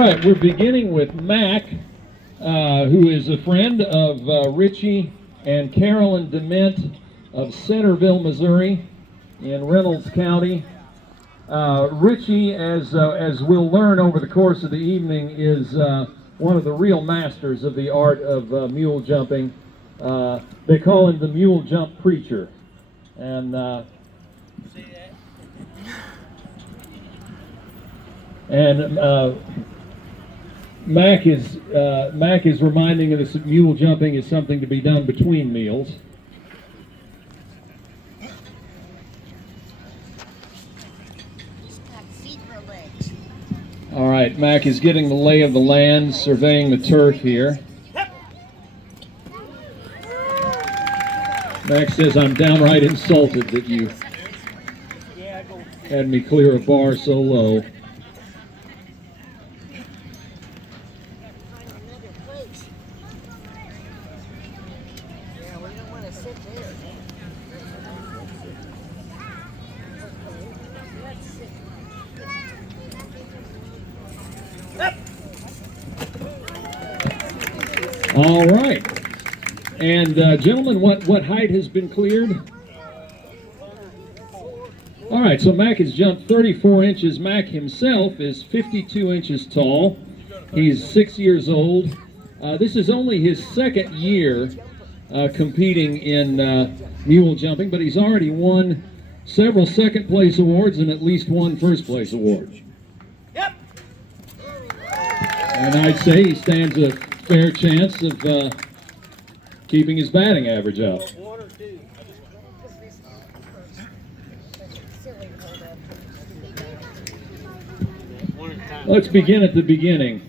right, we're beginning with Mac, who is a friend of Richie and Carolyn Dement of Centerville, Missouri, in Reynolds County. Richie, as we'll learn over the course of the evening, is one of the real masters of the art of mule jumping. They call him the mule jump preacher. And Mac is reminding us that mule jumping is something to be done between meals. All right, Mac is getting the lay of the land, surveying the turf here. Mac says, "I'm downright insulted that you had me clear a bar so low." All right. And gentlemen, what height has been cleared? All right, so Mac has jumped 34 inches. Mac himself is 52 inches tall. He's 6 years old. This is only his second year competing in mule jumping, but he's already won several second place awards and at least one first place award. Yep. And I'd say he stands a fair chance of keeping his batting average up. Let's begin at the beginning.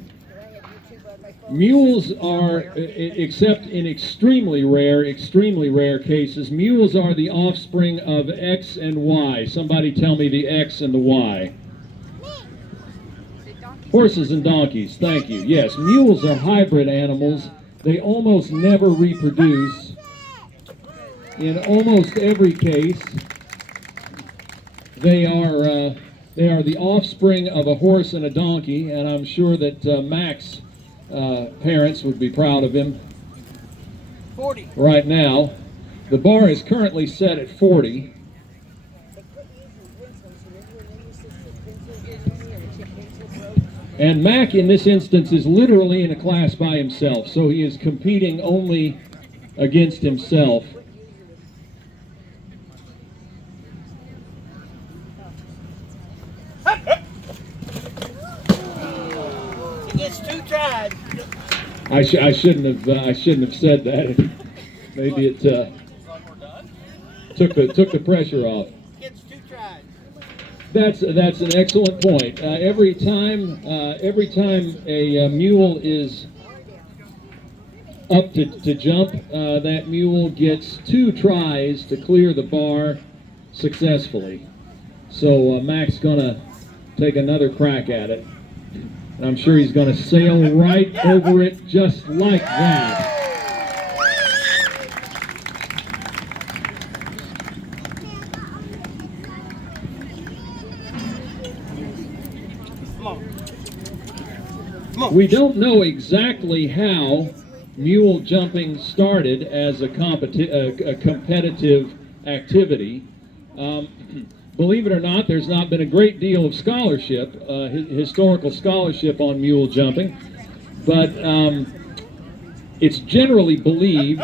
Mules are, except in extremely rare cases, mules are the offspring of X and Y. Somebody tell me the X and the Y. Horses and donkeys, thank you. Yes, mules are hybrid animals. They almost never reproduce. In almost every case, they are the offspring of a horse and a donkey, and I'm sure that Mac's parents would be proud of him. 40. Right now. The bar is currently set at 40. And Mac, in this instance, is literally in a class by himself, so he is competing only against himself. He gets 2 tries. I shouldn't have said that. Maybe it took the pressure off. Gets 2 tries. That's an excellent point. Every time a mule is up to jump, that mule gets 2 tries to clear the bar successfully. So Mac's gonna take another crack at it. And I'm sure he's gonna sail right over it just like that. We don't know exactly how mule jumping started as a competitive activity. Believe it or not, there's not been a great deal of scholarship, historical scholarship on mule jumping, but it's generally believed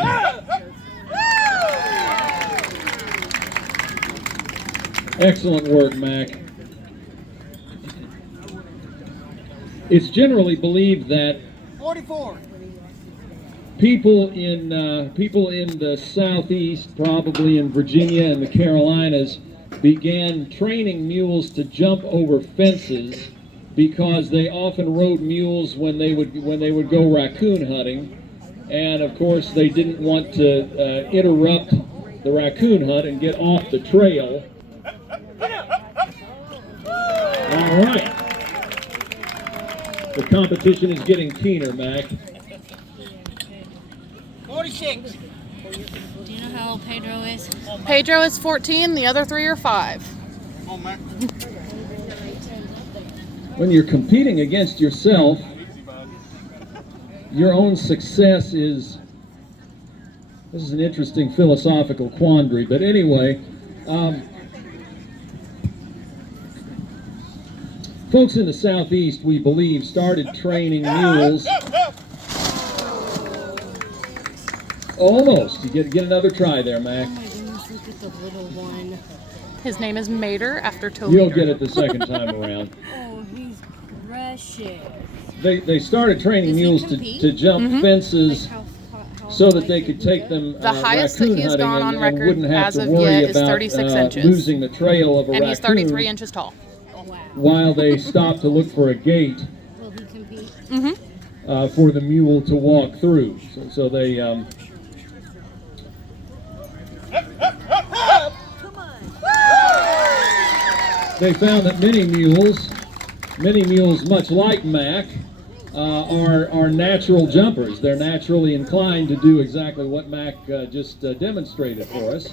excellent work, Mac. It's generally believed that 44. people in the Southeast, probably in Virginia and the Carolinas, began training mules to jump over fences because they often rode mules when they would go raccoon hunting, and of course they didn't want to interrupt the raccoon hunt and get off the trail. All right. The competition is getting keener, Mac. 46. Do you know how old Pedro is? Pedro is 14, the other 3 are 5. Come on, Mac. when you're competing against yourself, your own success is, this is an interesting philosophical quandary, but anyway, folks in the Southeast, we believe, started training mules. Almost. You get another try there, Mac. Oh my goodness, look at the little one. His name is Mater after Toby. You'll get it the second time around. Oh, he's precious. They started training Does he mules compete? to jump fences How so that high they can could he take go? them The highest that raccoon he has hunting gone on and record wouldn't have as to of worry yet is about 36 inches. losing the trail of a And raccoon he's 33 inches tall. Wow. while they stopped to look for a gate Will he compete? for the mule to walk through. So they they found that many mules, much like Mac, are natural jumpers. They're naturally inclined to do exactly what Mac just demonstrated for us.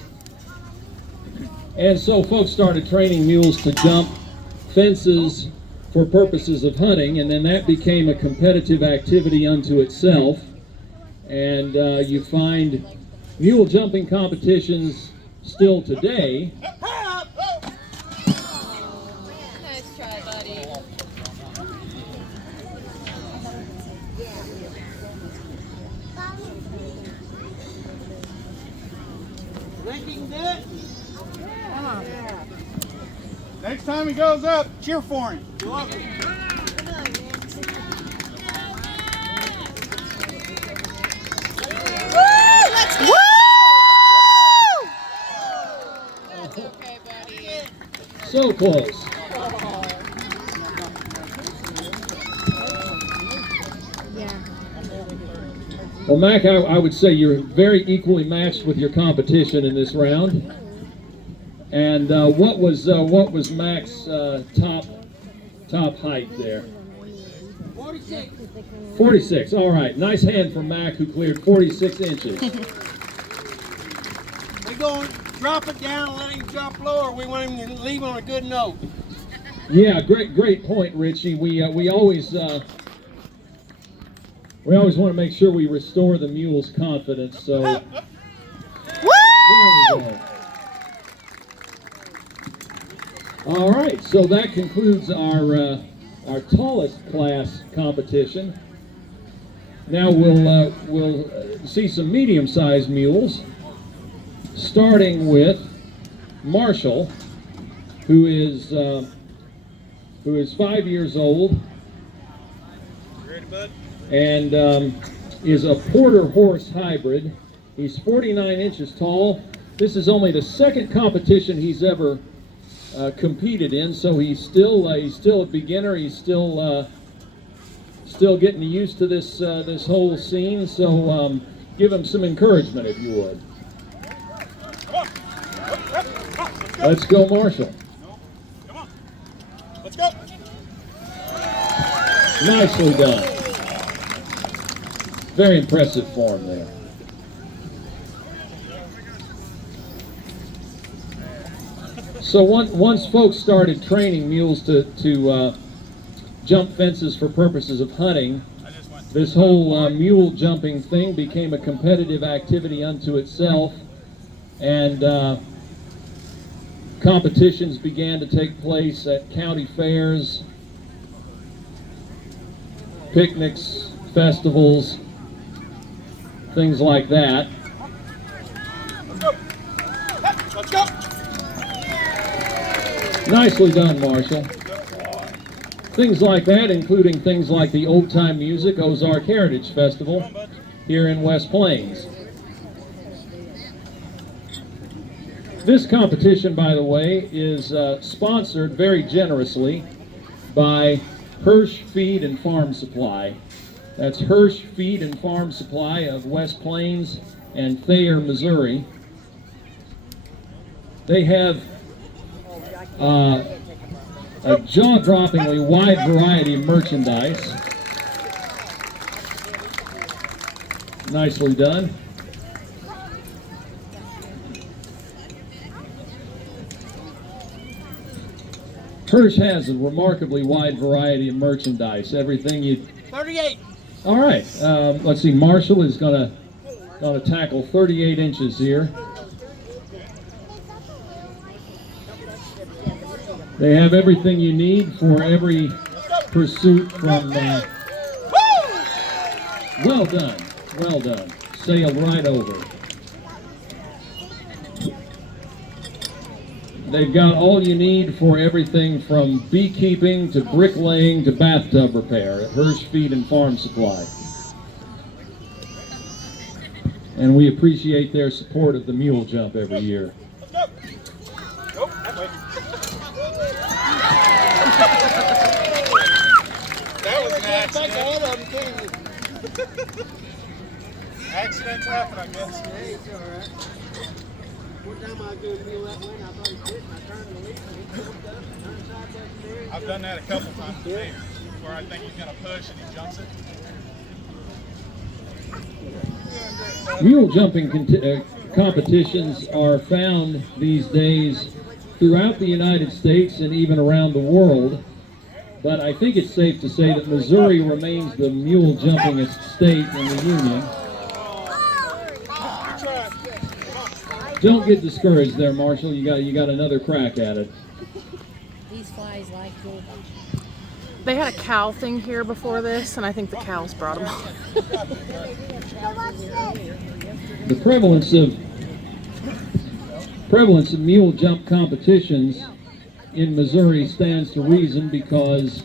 And so folks started training mules to jump fences for purposes of hunting, and then that became a competitive activity unto itself. And you find mule jumping competitions still today. Nice try, buddy. Think you can do it? Come on. Next time he goes up, cheer for him. You're welcome. That's okay, buddy. So close. Yeah. Well, Mac, I would say you're very equally matched with your competition in this round. And what was Mac's top height there? 46. 46. All right. Nice hand from Mac, who cleared 46 inches. We going to drop it down and let him jump lower. We want him to leave on a good note. Yeah, great point, Richie. We always want to make sure we restore the mule's confidence. So there we go. All right, so that concludes our tallest class competition. Now we'll see some medium-sized mules, starting with Marshall, who is 5 years old. Ready, bud? And is a Porter horse hybrid. He's 49 inches tall. This is only the second competition he's ever competed in, so he's still a beginner. He's still getting used to this whole scene. So give him some encouragement if you would. Let's go, Marshall. Come on. Let's go. Nicely done. Very impressive form there. So once folks started training mules to jump fences for purposes of hunting, this whole mule jumping thing became a competitive activity unto itself, and competitions began to take place at county fairs, picnics, festivals, things like that. Let's go. Let's go. Nicely done, Marshall. Things like that, including things like the Old Time Music Ozark Heritage Festival here in West Plains. This competition, by the way, is sponsored very generously by Hirsch Feed and Farm Supply. That's Hirsch Feed and Farm Supply of West Plains and Thayer, Missouri. They have a jaw-droppingly wide variety of merchandise. Nicely done. Hirsch has a remarkably wide variety of merchandise. Everything you. 38. All right. Let's see. Marshall is gonna tackle 38 inches here. They have everything you need for every pursuit from. Well done. Well done. Sailed right over. They've got all you need for everything from beekeeping to bricklaying to bathtub repair at Hirsch Feed and Farm Supply. And we appreciate their support of the mule jump every year. That was an accident. Ahead of them, can you? Accidents happen, I guess. Hey, it's all right. One time I was doing a deal that way, and I thought he quit, and I turned the lead, and he jumped up and turned sideways there. I've done that a couple times today, where I think he's going to push and he jumps it. Mule jumping competitions are found these days throughout the United States and even around the world. But I think it's safe to say that Missouri remains the mule jumpingest state in the Union. Don't get discouraged there, Marshall. You got another crack at it. These flies like it. They had a cow thing here before this, and I think the cows brought them. The prevalence of mule jump competitions in Missouri stands to reason because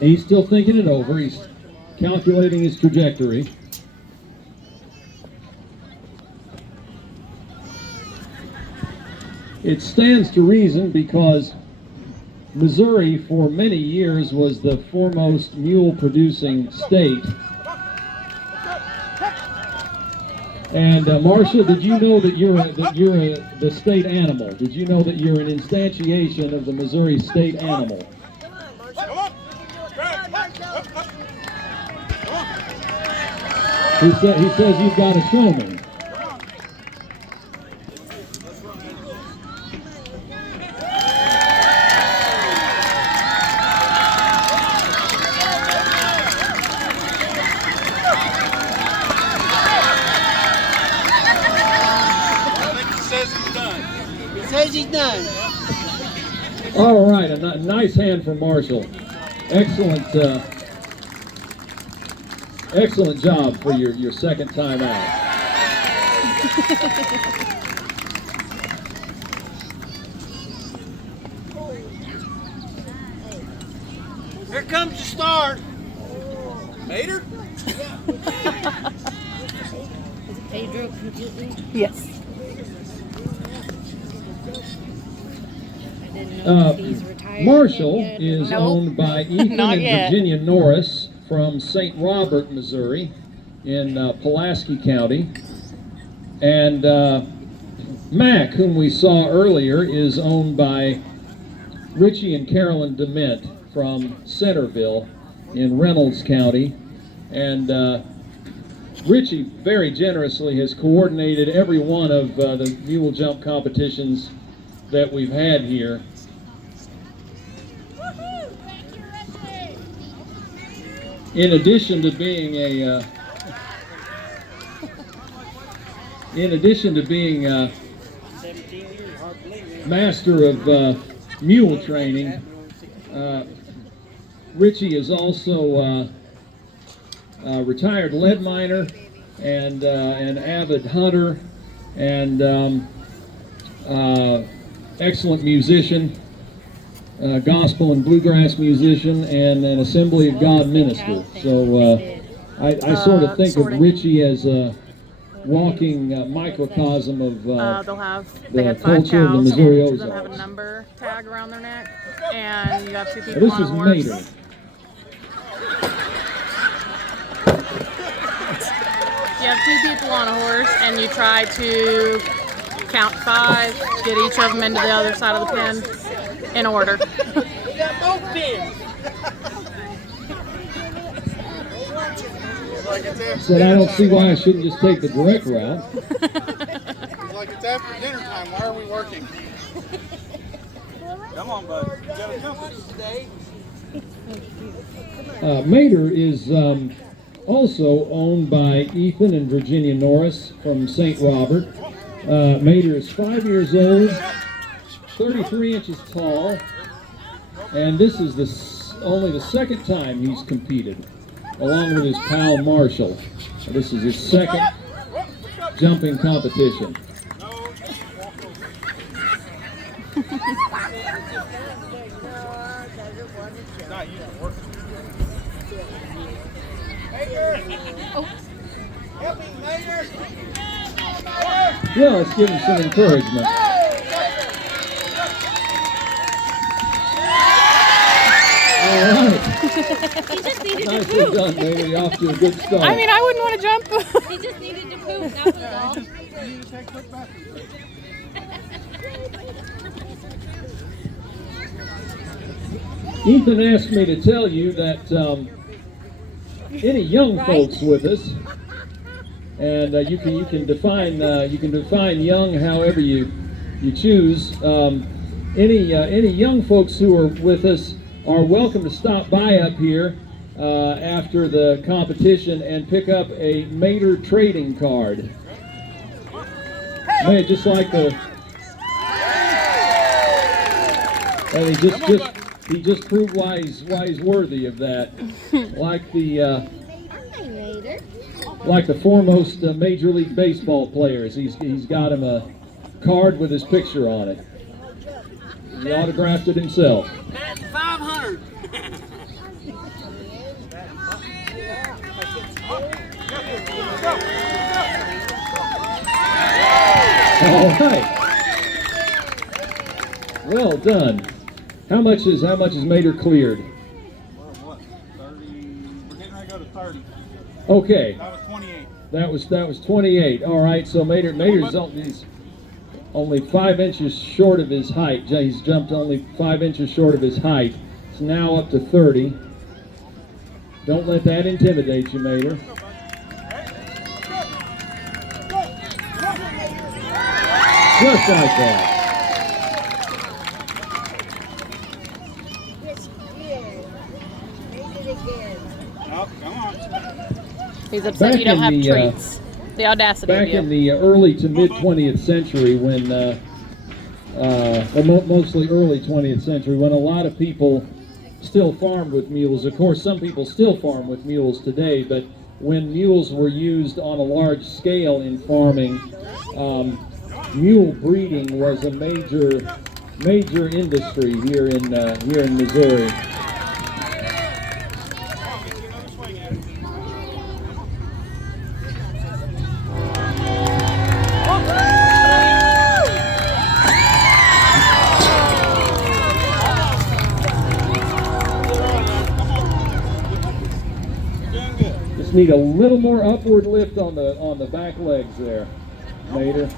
he's still thinking it over. He's calculating his trajectory. It stands to reason because Missouri for many years was the foremost mule producing state. And Marcia, did you know that you're the state animal? Did you know that you're an instantiation of the Missouri state animal? He says you've got to show me. Says he's done. All right, a nice hand from Marshall. Excellent, excellent job for your second time out. Here comes the star. Mater? Pedro completely. Yes. I didn't know if he's retired. Marshall yet. is Nope. owned by Ethan Not and yet. Virginia Norris from St. Robert, Missouri, in Pulaski County. And Mac, whom we saw earlier, is owned by Richie and Carolyn DeMint from Centerville in Reynolds County. And Richie very generously has coordinated every one of the mule jump competitions that we've had here. In addition to being a master of mule training, Richie is also a retired lead miner and an avid hunter and excellent musician, gospel and bluegrass musician, and an Assembly of God minister. So I sort of think of sorting. Richie as a walking microcosm of They the had 5 culture of the cows, Missouri and each of them have a Ozarks. number tag around their neck, and you have 2 people This on a is horse. Mater. You have 2 people on a horse, and you try to count 5, get each of them into the other side of the pen in order. We got both pins. Said I don't see why I shouldn't just take the direct route. Like it's It's after dinner time. Why are we working? Come on, bud. You gotta jump it. Mater is also owned by Ethan and Virginia Norris from St. Robert. Mater is 5 years old, 33 inches tall, and this is only the second time he's competed, along with his pal Marshall. This is his second jumping competition. Yeah, let's give him some encouragement. All right. He just needed to Nicely poop. done, Mater. You're off to a good start. I mean, I wouldn't want to jump. He just needed to poop. That was all. You need to take a quick bathroom break. Ethan asked me to tell you that any young folks with us, and you can define young however you choose. Any young folks who are with us are welcome to stop by up here after the competition and pick up a Mater trading card. May just like the. And he just proved why he's worthy of that. Like the foremost Major League Baseball players, he's got him a card with his picture on it. He autographed it himself. That's 500. All right. Well done. How much is Mater cleared? What? 30. We're getting ready to go to 30. Okay. That was 28. That was 28. All right. So Mater's he's only 5 inches short of his height. He's jumped only 5 inches short of his height. It's now up to 30. Don't let that intimidate you, Mater. Just like that. Oh, come on. He's upset you don't have treats. The audacity Back of you. in the early to mid 20th century, when mostly early 20th century, when a lot of people still farmed with mules. Of course, some people still farm with mules today, but when mules were used on a large scale in farming, mule breeding was a major industry here in Missouri. Just need a little more upward lift on the back legs there, Mater.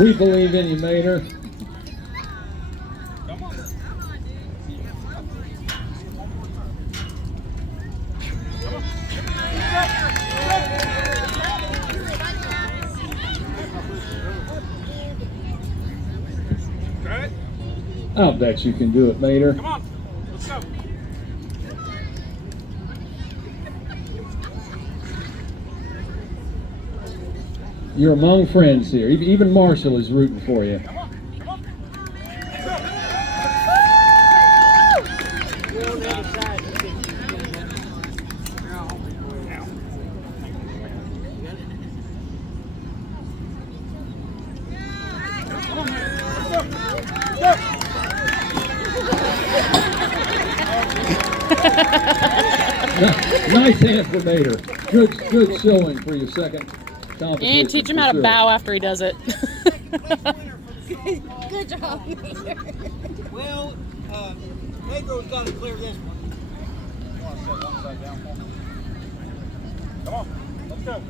We believe in you, Mater. I'll bet you can do it, Mater. Come on. Let's go. You're among friends here. Even Marshall is rooting for you. Come on. Come on. We're on the other side. Come on, man. Let's go. Let's Nice hand for Mater. Good showing for your second competition. And teach him how for to sure. bow after he does it. Good job. Well, Pedro's got to clear this one. You want to set one side down for me? Come on, let's go.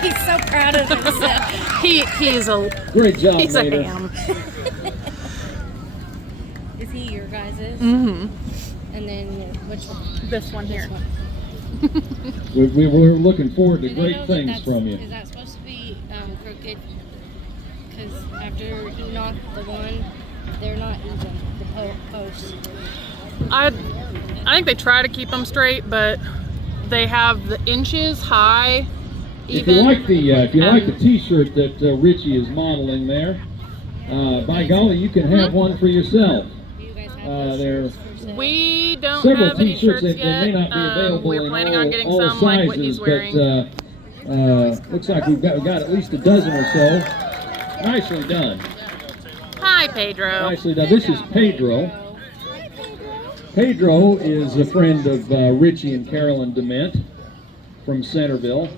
He's so proud of himself. He's a Great job, he's a Mater. ham. Is he your guys's? Mm-hmm. And then which one? This one here. We're looking forward to Do they great know that things that's- from you. Is that supposed to be crooked? Because after he knocked the one, they're not even the posts. I think they try to keep them straight, but they have the inches high. If you like the T-shirt that Richie is modeling there, by golly, you can have one for yourself. Do you guys have those There shirts for sale? We don't several have any T-shirts shirts that may yet. not be available We're in planning all, on getting all some sizes, like what he's wearing. but looks like we've got at least a dozen or so. Nicely done. Hi, Pedro. Nicely done. This is Pedro. Pedro is a friend of Richie and Carolyn Dement from Centerville.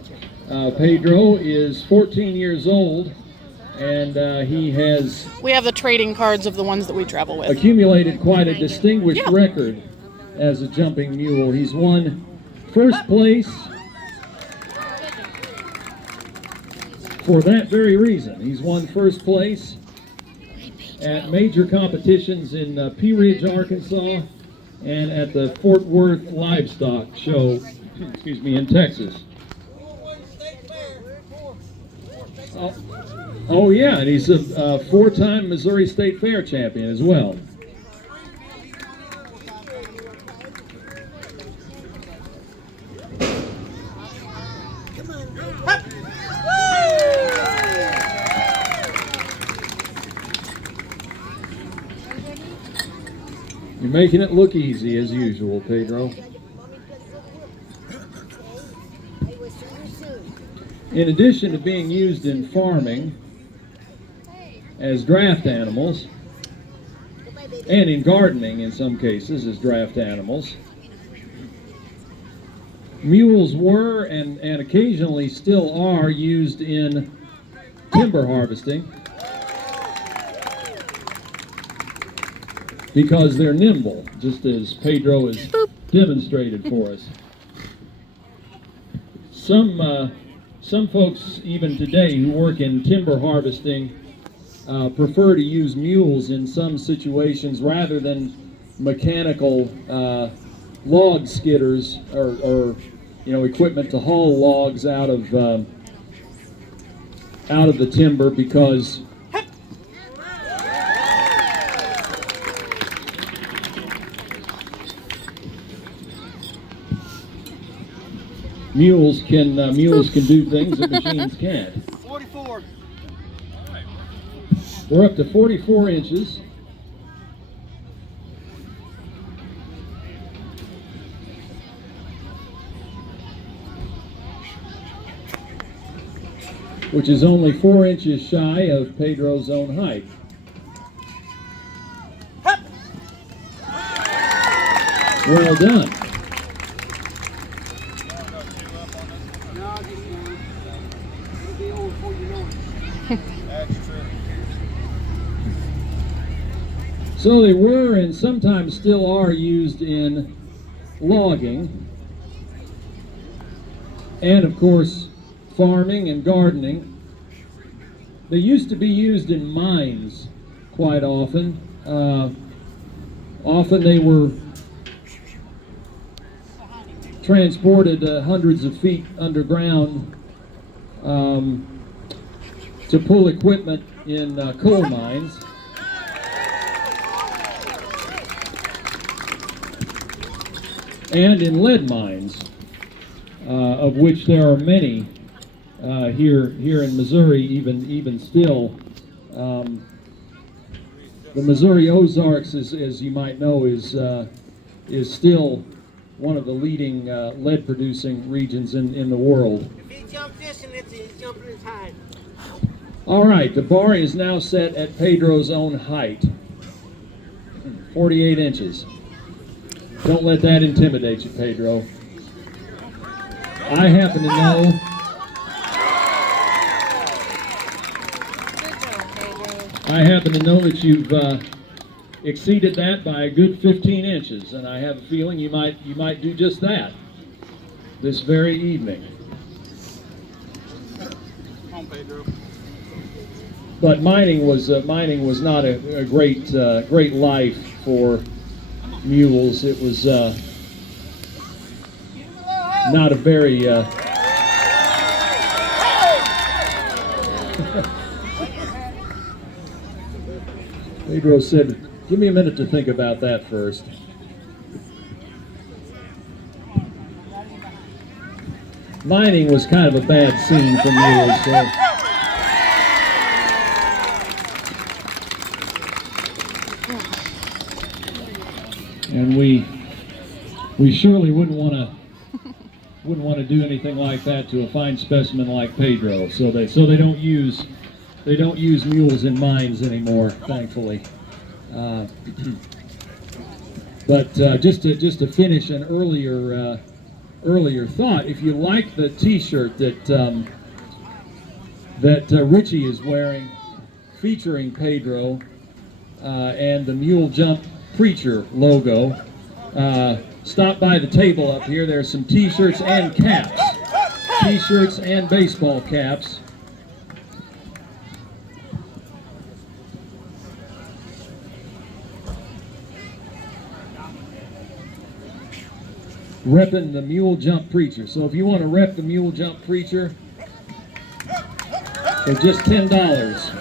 Pedro is 14 years old, and he has We have the trading cards of the ones that we travel with. accumulated quite a distinguished Yeah. record as a jumping mule. He's won first place for that very reason. He's won first place at major competitions in Pea Ridge, Arkansas, and at the Fort Worth Livestock Show, excuse me, in Texas. Oh yeah, and he's a four-time Missouri State Fair champion as well. You're making it look easy as usual, Pedro. In addition to being used in farming as draft animals, and in gardening in some cases as draft animals, mules were and occasionally still are used in timber harvesting because they're nimble, just as Pedro has demonstrated for us. Some folks, even today, who work in timber harvesting, prefer to use mules in some situations rather than mechanical log skidders or equipment to haul logs out of the timber, because mules can do things that machines can't. 44. We're up to 44 inches. Which is only 4 inches shy of Pedro's own height. Well done. No, I'll get you one. It'll be over before you know it. That's true. So they were and sometimes still are used in logging, and of course farming and gardening. They used to be used in mines quite often. Often they were transported hundreds of feet underground to pull equipment in coal mines. And in lead mines, of which there are many here in Missouri, even still. The Missouri Ozarks, as you might know, is still one of the leading lead-producing regions in the world. If he jumps this and he's jumping his height. All right, the bar is now set at Pedro's own height, 48 inches. Don't let that intimidate you, Pedro. I happen to know. Good job, Pedro. I happen to know that you've exceeded that by a good 15 inches, and I have a feeling you might do just that this very evening. Come on, Pedro. But mining was not a great life for mules. It was not a very Pedro said, "Give me a minute to think about that first." Mining was kind of a bad scene for mules. So. And we surely wouldn't want to do anything like that to a fine specimen like Pedro. So they don't use mules in mines anymore, thankfully. But just to finish an earlier thought, if you like the T-shirt that Richie is wearing, featuring Pedro and the Mule Jump Preacher logo, stop by the table up here. There's some T-shirts and caps, T-shirts and baseball caps. Repping the Mule Jump Preacher. So if you want to rep the Mule Jump Preacher for just $10.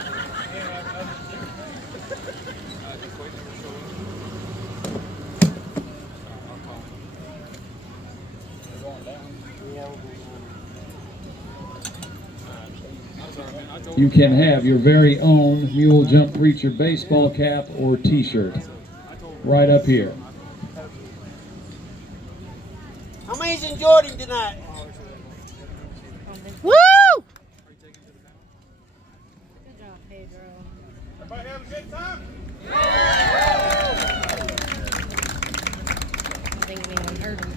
You can have your very own Mule Jump Preacher baseball cap or T-shirt right up here. How many's in Jordan tonight? Woo! Good job, Pedro. Everybody have a good time? I don't think anyone heard him.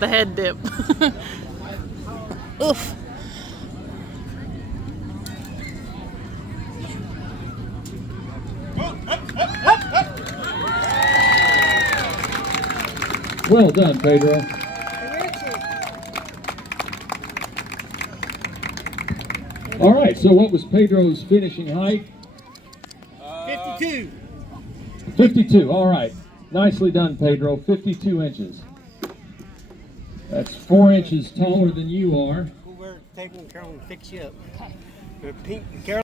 The head dip. Oof. Well done, Pedro. All right, so what was Pedro's finishing height? 52. 52, all right. Nicely done, Pedro, 52 inches. That's 4 inches taller than you are. Go over to the table and Carol will fix you up. Okay. Carol